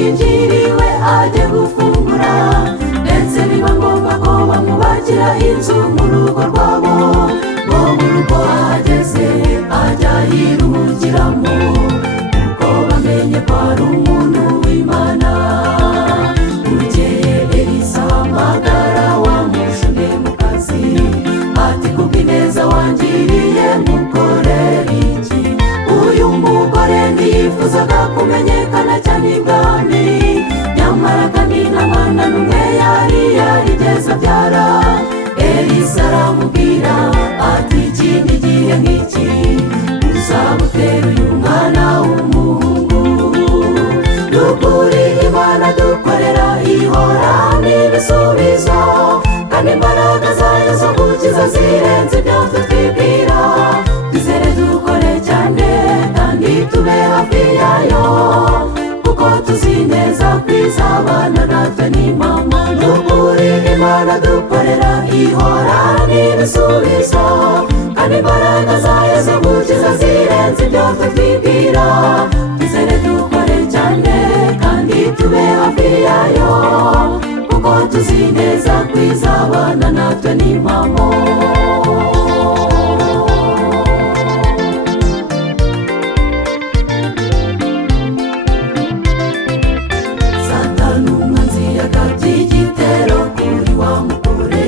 yinjiriwe ajye gufungura, ndetse biba ngombwa ko bamwubakira inzu mu rugo rwabo, ngo mu rugo ahageze ajya yiruhukiramo, kuko bamenye ko ari umuntu w'Imana. Bukeye Elisa ahamagara wa mushunemukazi ati kubw'ineza wangiriye mukorera iki? Uyu mugore ntiyifuzaga kumenyekana cyane ibwami, nyamara kandi nta mwana n'umwe yari yarigeze abyara. Elisa aramubwira ati iki ni igihe nk'iki uzabutera uyu mwana w'umuhungu. N'ukuri Imana dukorera ihora n'ibisubizo, kandi imbaraga zayo zo gukiza zirenze ibyo twibwira. Twizere dukore cyane kandi tube hafi yayo, kuko tuzi neza ko izabana natwe n'impamo. N'ukuri Imana dukorera ihora n'ibisubizo, kandi imbaraga zayo zo gukiza zirenze ibyo twibwira. Twizere dukore cyane kandi tube hafi yayo, kuko tuzi neza ko izabana natwe n'impamo. Satani umwanzi yagabye igitero kuri wa mugore,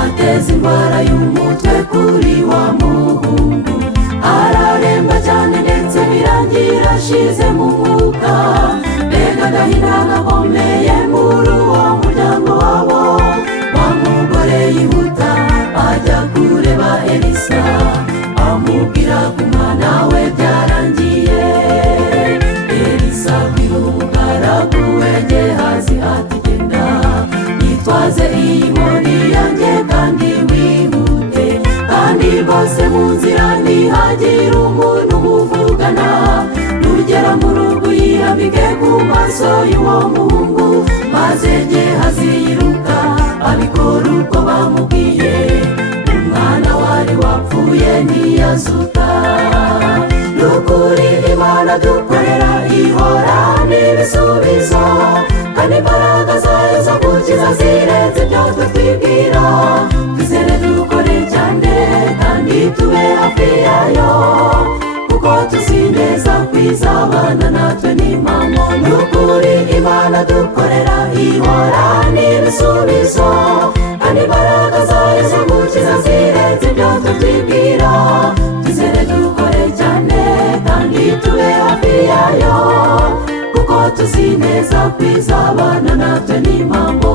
ateza indwara y'umutwe kuri wa muhungu. Araremba cyane ndetse birangira ashize mu mwuka, mbega agahinda gakomeye muri uwo muryango wabo. Wa mugore yihuta ajya kureba Elisa, amubwira ko umwana we byarangiye. Elisa abwira umugaragu we Gehazi ati genda yitwaze iyi nkoni yanjye kandi wihute, kandi rwose mu nzira ntihagire umuntu umuvugana. Nugera mu rugo yirambike ku maso y'uwo muhungu, maze Gehazi yiruka abikora uko bamubwiye. Umwana wari wapfuye ntiyazuka. N'ukuri Imana dukorera ihora n'ibisubizo, kandi imbaraga zayo zo gukiza zirenze ibyo twibwira. Twizere dukore cyane kandi tube hafi yayo, kuko tuzi neza ko izabana natwe n'impamo. N'ukuri Imana dukorera ihora n'ibisubizo, kandi imbaraga zayo zo gukiza zirenze ibyo twibwira. Twizere dukore cyane kandi tube hafi yayo, kuko tuzi neza ko izabana natwe n'impamo.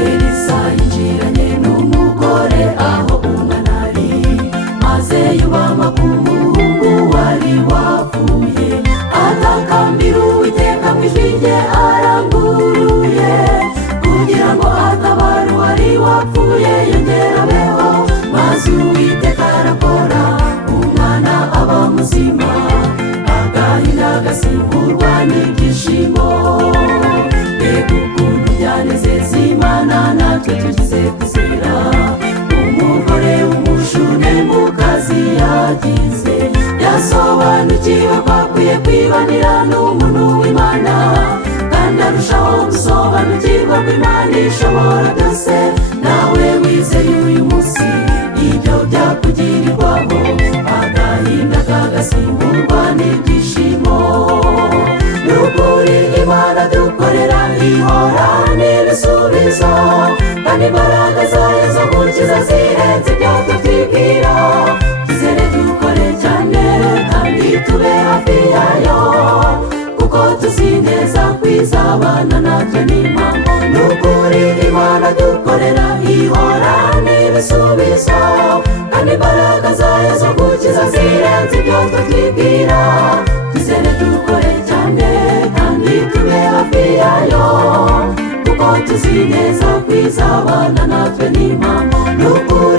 Elisa yinjiranye n'umugore aho umwana ari, maze yubama ku muhungu wari wapfuye. Atakambira Uwiteka mu ijwi rye aranguruye, kugira ngo atabare uwari wapfuye yongere abeho. Maze Uwiteka arakora umwana aba muzima, agahinda gasimburwa n'ibyishimo. Mbega ukuntu byanezeza Imana natwe tugize kwizera. Umugore w'umushunemukazi yagize, yasobanukiwe ko akwiye kwibanira n'umuntu w'Imana, kandi arushaho gusobanukirwa ko Imana ishobora byose. Nawe wizeye uyu munsi ibyo byakugirirwaho, agahinda kagasimburwa n'ibyishimo. N'ukuri Imana dukorera ihora n'ibisubizo, kandi imbaraga zayo zo gukiza zirenze ibyo twibwira. Twizere dukore cyane kandi tube hafi yayo, kuko tuzi neza ko izabana natwe n'impamo. N'ukuri Imana dukorera ihora n'ibisubizo, kandi imbaraga zayo zo gukiza zirenze ibyo twibwira. Twizere dukore cyane kandi tube hafi yayo, kuko tuzi neza ko izabana natwe n'impamo. N'ukuri